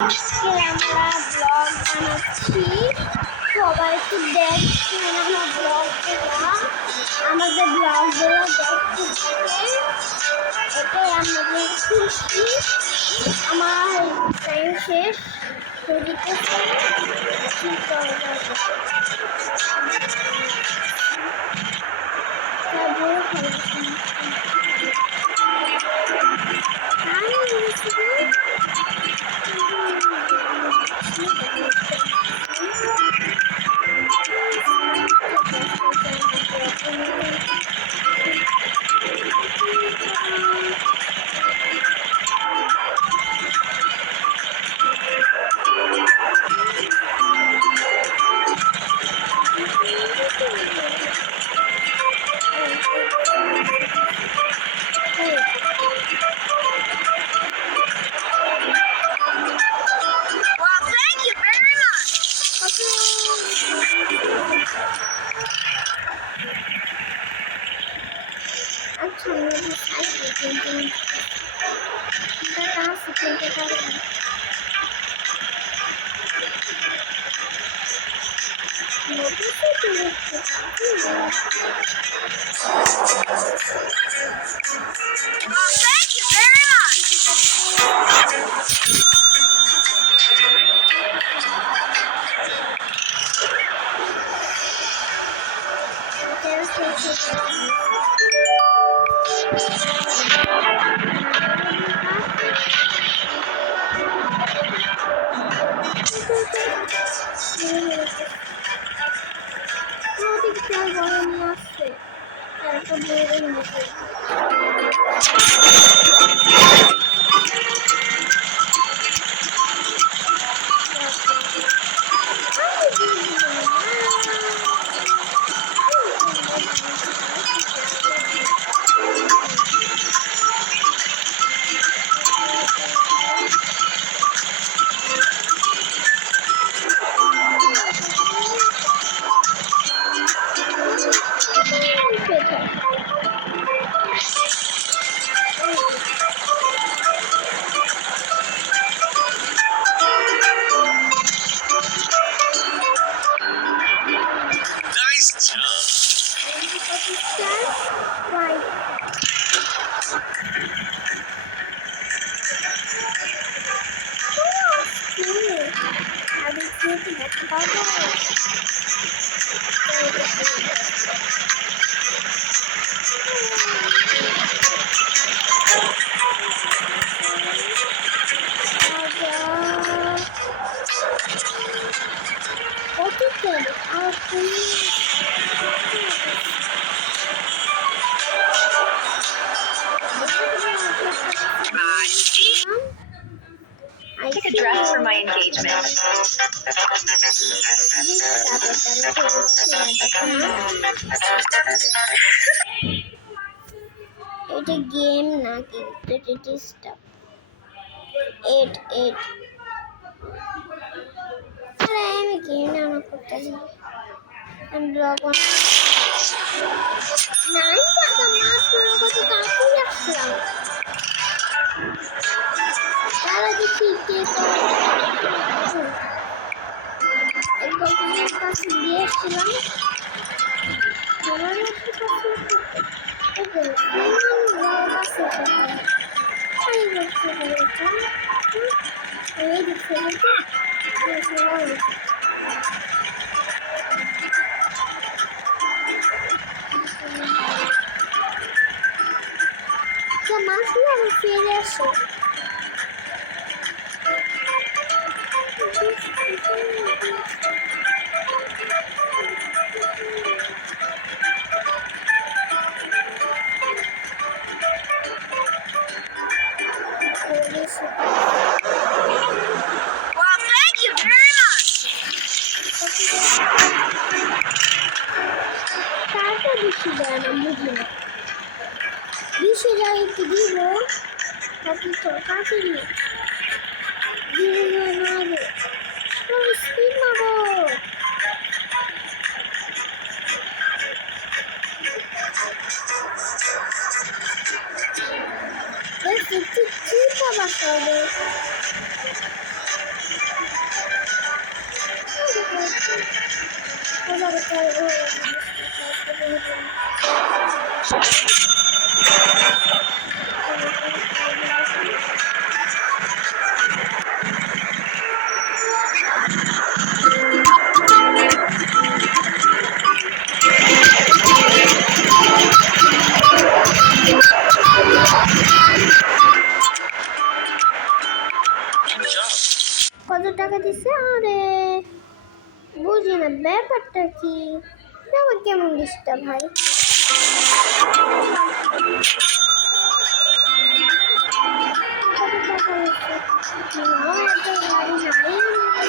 আজকে আমরা ব্লগ বানাচ্ছি, সবাই একটু দেখছেন আমার ব্লগগুলো, আমাদের ব্লগগুলো দেখতে এটাই আমাদের খুশি। আমার টাইম শেষ দিতেছে, আচ্ছা আমরা সাইকেল কিনতে কাছে কিনতে পারবো। Pick a dress for my engagement. এটা গেম না কিন্তু এটা ডিস্টার্ব। 8 আরে আমি গেম না করতেছি, আমি ব্লগ নাই টাকা মাত্র কত টাকা রাখছিলাম। তারা দেখি কে একদম কাছে দিয়ে এসেছিলাম, আমার মাসলে আমি ফিরে আসি। Well, thank you very much. টাকা বেশি দেয় না, বুঝি না 20,000 একটু দিব তাকে তো কাছে নিয়ে দিয়ে মারবো স্পিন মারবো। একটু চিন্তা বাঁচাবো কত টাকা দিছে? আরে বুঝি না ব্যাপারটা কি, ব্যাপার কেমন ডিস্টার্ব ভাই। কত টাকা হচ্ছে? একটা গাড়ি নাই।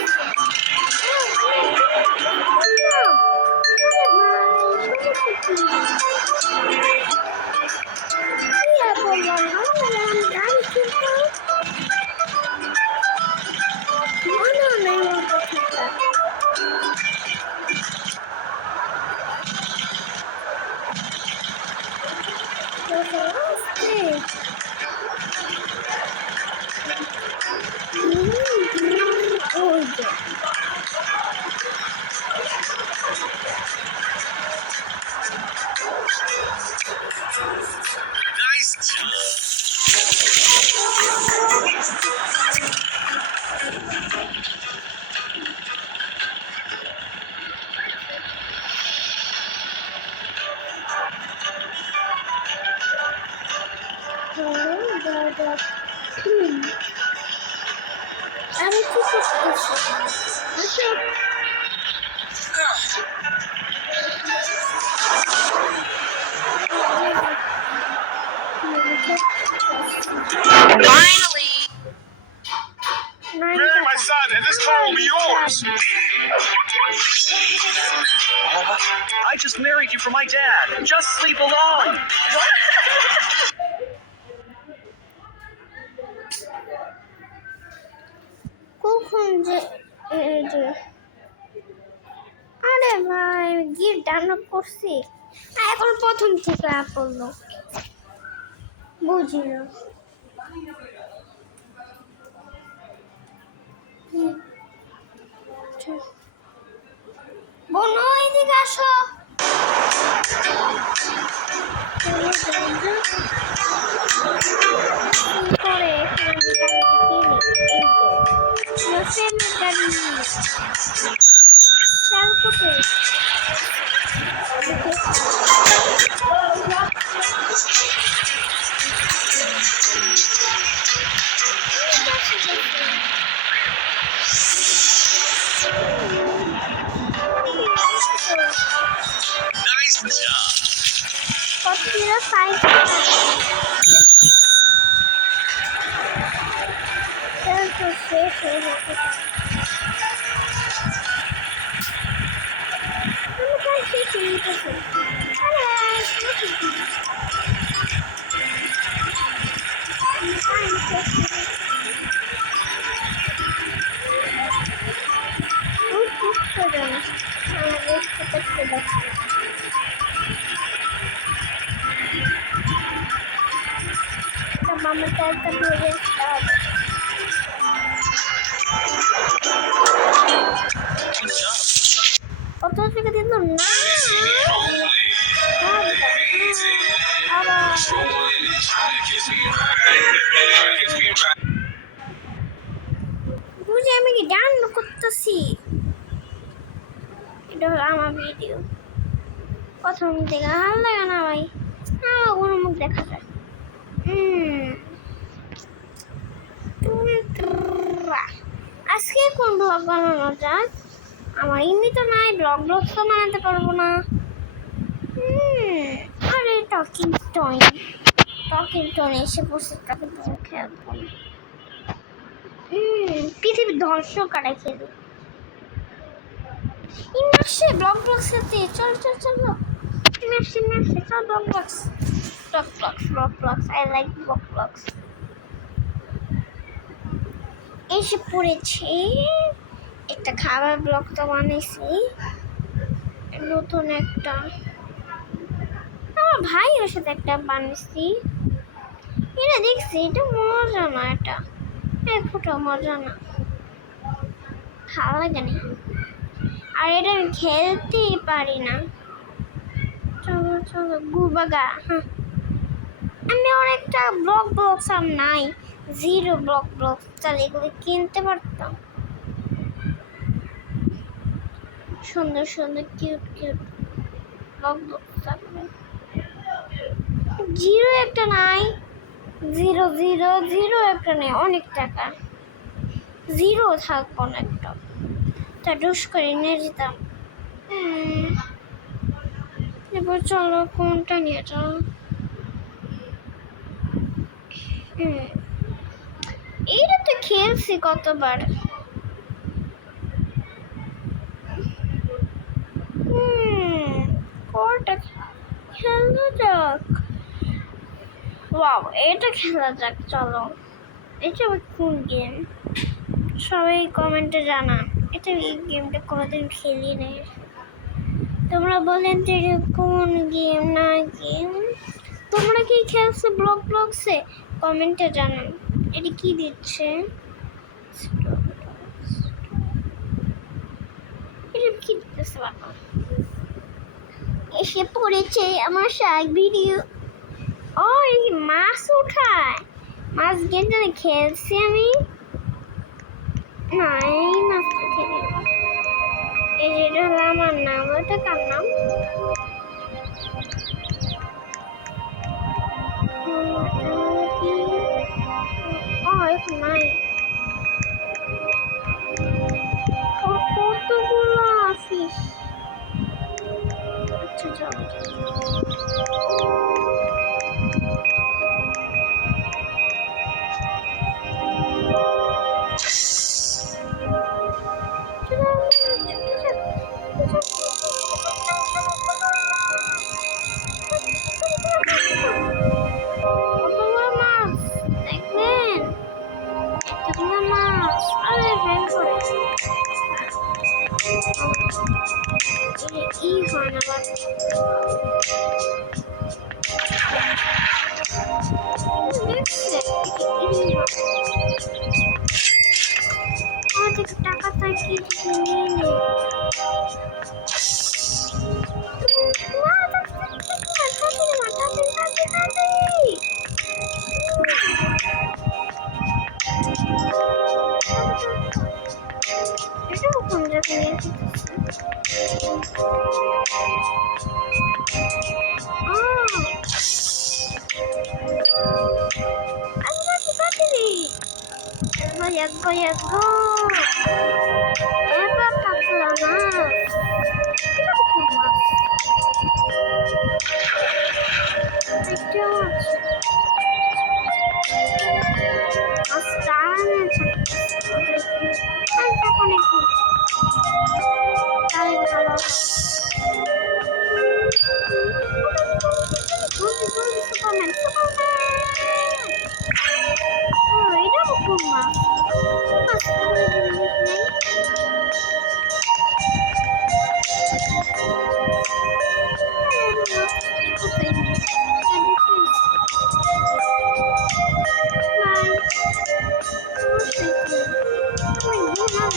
আমি কি করতেছি? আচ্ছা Finally. Marry my son, and this car will be yours. I just married you for my dad. Just sleep alone. কখন যে এই যে আরে ভাই গিফট ডাউনলোড করছি, এখন প্রথম থেকে পড়লো বুঝি না। বোন এদিকে আসো। করে Nice job. কতগুলো সাইজ তো শেষ হয়ে যাচ্ছে। আমি কাল শেষ হয়ে যেতেছি। Mama tells them to get started. Good job. কত থেকে দিল না বুঝে আমি কি ডাউনলোড করতেছি। এটা হলো আমার ভিডিও, প্রথম থেকে ভালো লাগে না ভাই, আমার কোনো মুখ দেখা যায়। আজকে কোন ব্লগ বানানো যাক? আমার এমনি তো নাই, ব্লগ তো বানাতে পারবো না। আরে টকিং টন এসে বসে টকিং টন খেয়াল করি। পৃথিবীর ধ্বংস কাটা খেলো ইনাসে ব্লগ সাথে চল ইনাসে চল ব্লগ আই লাইক ব্লগ এসে পড়েছে। একটা খাবার ব্লগ তো বানাইছি নতুন একটা, আমার ভাইয়ের সাথে একটা বানিয়েছি, এটা দেখছি, এটা মজা না, এটা এক ফোঁটা মজা না, ভালো লাগে না, আর এটা আমি খেলতেই পারি না। চলো গুবাগা। হ্যাঁ আমি অনেকটা ব্লগ আর নাই, 0 ব্লগ তাহলে এগুলো কিনতে পারতাম। সুন্দর কিউট ব্লগ থাকবে। 0 একটা নাই, 0 একটা নেই, অনেক টাকা। জিরো থাকবো না একটা, তা ডুস করে নিয়ে যেতাম। এবার চলো কোনটা নিয়ে যাও। এইটা তো খেলছি কতবার। কোনটা খেলা যাক? ওয়াও, এটা খেলা যাক, চলো। এটা আবার কোন গেম? সবাই কমেন্টে জানা। এটা এই গেমটা কোনোদিন খেলি নেই। তোমরা বলেন তো এটা কোন গেম না গেম? তোমরা কি খেলছো ব্লকসে? কমেন্টে জানান। এটা কি দিচ্ছে? এটা কি দিতেছে বাবা? এসে পড়েছে আমার শাক ভিডিও। ও, এই মাছ উঠায়। মাছ গেমটা খেলছি আমি। না, এই মাছটা খেলি। এটা হলো আমার নাম, ওটা কার নাম? এখন নাই। কতগুলো ফিশ। আচ্ছা চলো। কতগুলো মাছ দেখবেন? এতগুলো মাছ। আরে হ্যান্ড করে ই হয় না বাট দেখছে আমার থেকে টাকা তাই কি নিয়ে নে। এটাও কোন জায়গায় নিয়ে Let's go. Ever থাকলো না। এটা কোন মাছ? এটাও আছে। Astaghfirullah. Anta koneku. Tarik kalau. Superman. Oh, ini bukan mas. Mas,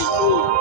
Bye.